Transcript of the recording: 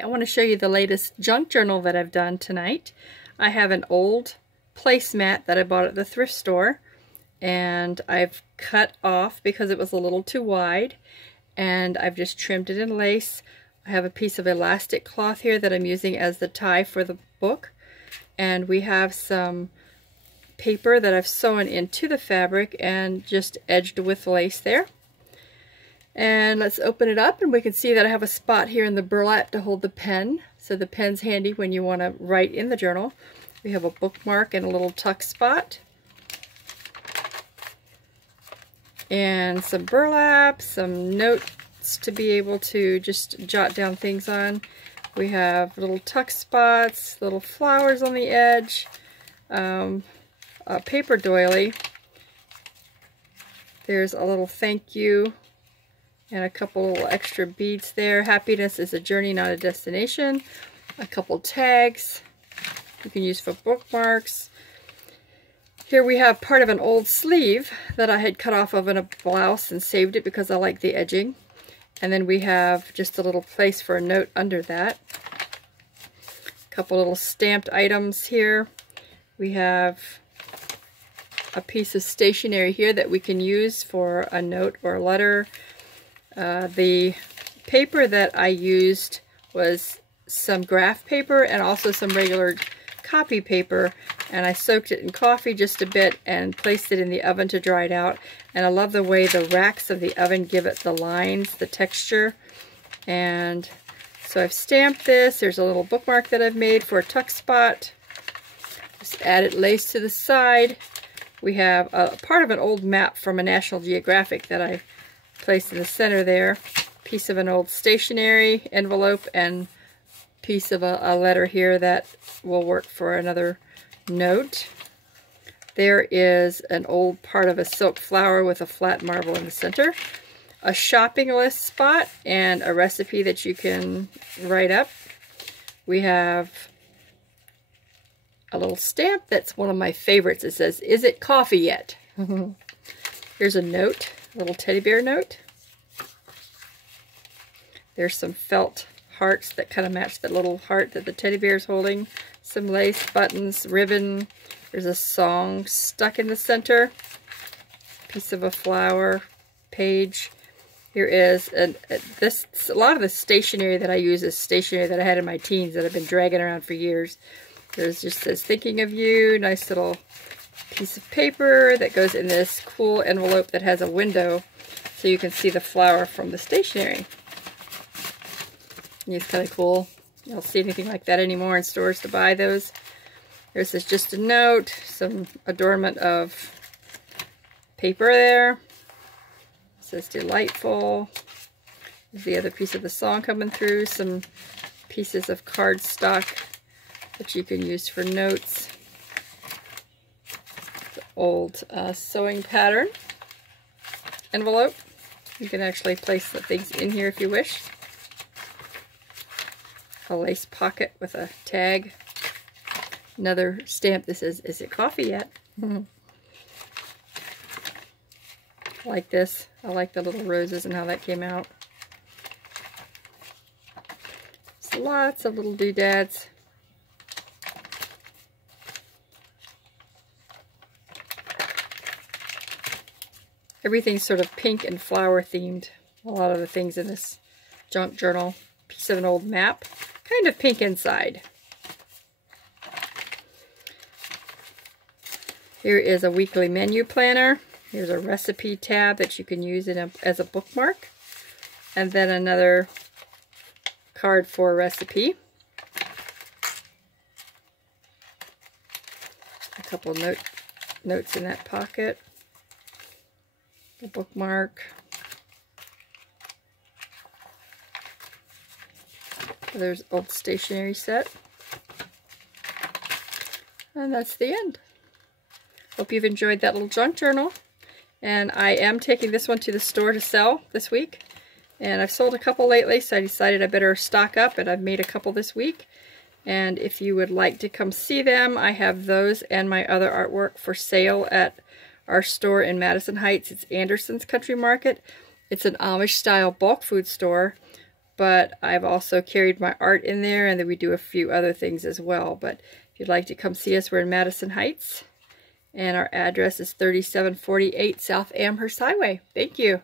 I want to show you the latest junk journal that I've done tonight. I have an old placemat that I bought at the thrift store, and I've cut off because it was a little too wide, and I've just trimmed it in lace. I have a piece of elastic cloth here that I'm using as the tie for the book, and we have some paper that I've sewn into the fabric and just edged with lace there. And let's open it up, and we can see that I have a spot here in the burlap to hold the pen, so the pen's handy when you want to write in the journal. We have a bookmark and a little tuck spot, and some burlap, some notes to be able to just jot down things on. We have little tuck spots, little flowers on the edge, a paper doily. There's a little thank you and a couple little extra beads there. Happiness is a journey, not a destination. A couple tags you can use for bookmarks. Here we have part of an old sleeve that I had cut off of in a blouse and saved it because I like the edging. And then we have just a little place for a note under that. A couple little stamped items here. We have a piece of stationery here that we can use for a note or a letter. The paper that I used was some graph paper and also some regular copy paper, and I soaked it in coffee just a bit and placed it in the oven to dry it out. And I love the way the racks of the oven give it the lines, the texture. And so I've stamped this. There's a little bookmark that I've made for a tuck spot. Just added lace to the side. We have a part of an old map from a National Geographic that I placed in the center there. Piece of an old stationery envelope and piece of a letter here that will work for another note. There is an old part of a silk flower with a flat marble in the center. A shopping list spot and a recipe that you can write up. We have a little stamp that's one of my favorites. It says, "Is it coffee yet?" Here's a note. Little teddy bear note. There's some felt hearts that kind of match that little heart that the teddy bear is holding. Some lace, buttons, ribbon. There's a song stuck in the center. Piece of a flower, page. Here is a lot of the stationery that I use is stationery that I had in my teens that I've been dragging around for years. There's just this thinking of you, nice little piece of paper that goes in this cool envelope that has a window so you can see the flower from the stationery. And it's kind of cool. You don't see anything like that anymore in stores to buy those. There's this just a note, some adornment of paper there. It says delightful. There's the other piece of the song coming through, some pieces of cardstock that you can use for notes. Old sewing pattern envelope. You can actually place the things in here if you wish. A lace pocket with a tag. Another stamp that says, "Is it coffee yet?" Like this. I like the little roses and how that came out. There's lots of little doodads. Everything's sort of pink and flower themed. A lot of the things in this junk journal. Piece of an old map. Kind of pink inside. Here is a weekly menu planner. Here's a recipe tab that you can use as a bookmark. And then another card for a recipe. A couple notes in that pocket. A bookmark. There's old stationery set. And that's the end. Hope you've enjoyed that little junk journal. And I am taking this one to the store to sell this week. And I've sold a couple lately, so I decided I better stock up, and I've made a couple this week. And if you would like to come see them, I have those and my other artwork for sale at our store in Madison Heights. It's Anderson's Country Market. It's an Amish-style bulk food store but I've also carried my art in there, and then we do a few other things as well. But if you'd like to come see us, we're in Madison Heights, and our address is 3748 South Amherst Highway. Thank you.